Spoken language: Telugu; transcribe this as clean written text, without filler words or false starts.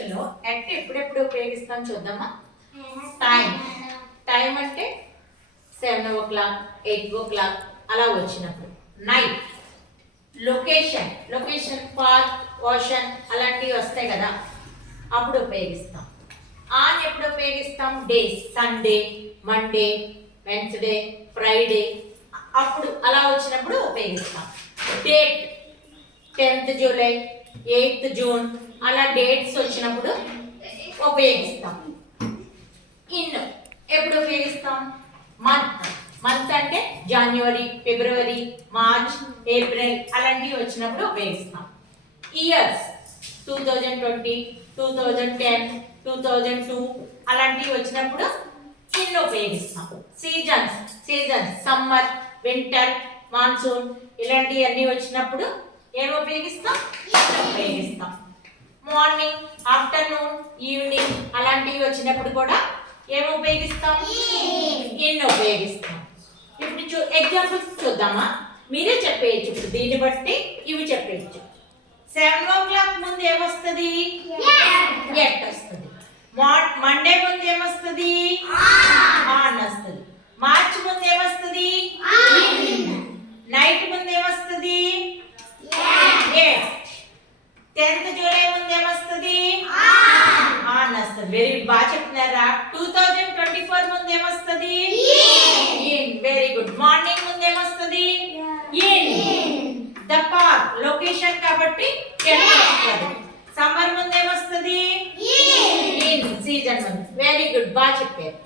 లొకేషన్ లో ఎట్ ఎప్పుడెప్పుడు ఉపయోగిస్తాం చూద్దామా. టైం అంటే 7 o'clock 8 o'clock అలా వచ్చినప్పుడు. నైట్ లొకేషన్ పార్క్ ఓషన్ అలాంటివి వస్తాయి కదా, అప్పుడు ఉపయోగిస్తాం. ఆన్ ఎప్పుడు ఉపయోగిస్తాం? Days, Sunday, Monday, Wednesday, Friday అప్పుడు అలా వచ్చినప్పుడు ఉపయోగిస్తాం. Date 10th July 8th June అలా డేట్స్ వచ్చినప్పుడు ఉపయోగిస్తాం. ఇన్ ఎప్పుడు ఉపయోగిస్తాం? మంత్ అంటే జనవరి, ఫిబ్రవరి, మార్చ్, ఏప్రిల్ అలాంటివి వచ్చినప్పుడు ఉపయోగిస్తాం. ఇయర్స్ 2020 2010 2002 అలాంటివి వచ్చినప్పుడు ఇన్ ఉపయోగిస్తాం. సీజన్స్ సమ్మర్, వింటర్, మాన్సూన్ ఇలాంటివి అన్నీ వచ్చినప్పుడు ఏమి ఉపయోగిస్తాం? ఉపయోగిస్తాం. మార్నింగ్, ఆఫ్టర్నూన్, ఈవినింగ్ అలాంటివి వచ్చినప్పుడు కూడా ఏమి ఉపయోగిస్తాం? ఇన్ ఉపయోగిస్తాం. ఇప్పుడు ఎగ్జాంపుల్స్ చూద్దామా. మీరే చెప్పేయచ్చు, ఇప్పుడు దీన్ని బట్టి ఇవి చెప్పేయచ్చు. 7 o'clock ముందు ఏమొస్తుంది? ఎట్ వస్తుంది. మండే ముందు ఏమొస్తుంది? ఆన్ వస్తుంది. మార్చ్ ముందు ఏమొస్తుంది? నైట్ ముందు ఏమొస్తుంది? 10th July ముందు ఏమొస్తుంది? ఆన్ వస్తుంది. వెరీ బాగా చెప్తున్నారా. 2024 ముందు ఏమొస్తుంది? Very good. మార్నింగ్ ముందు ఏమొస్తుంది? ద పార్క్ లొకేషన్ కాబట్టి సమ్మర్ ముందు ఏమొస్తుంది? సీజన్ ముందు. వెరీ గుడ్, బాగా చెప్పారు.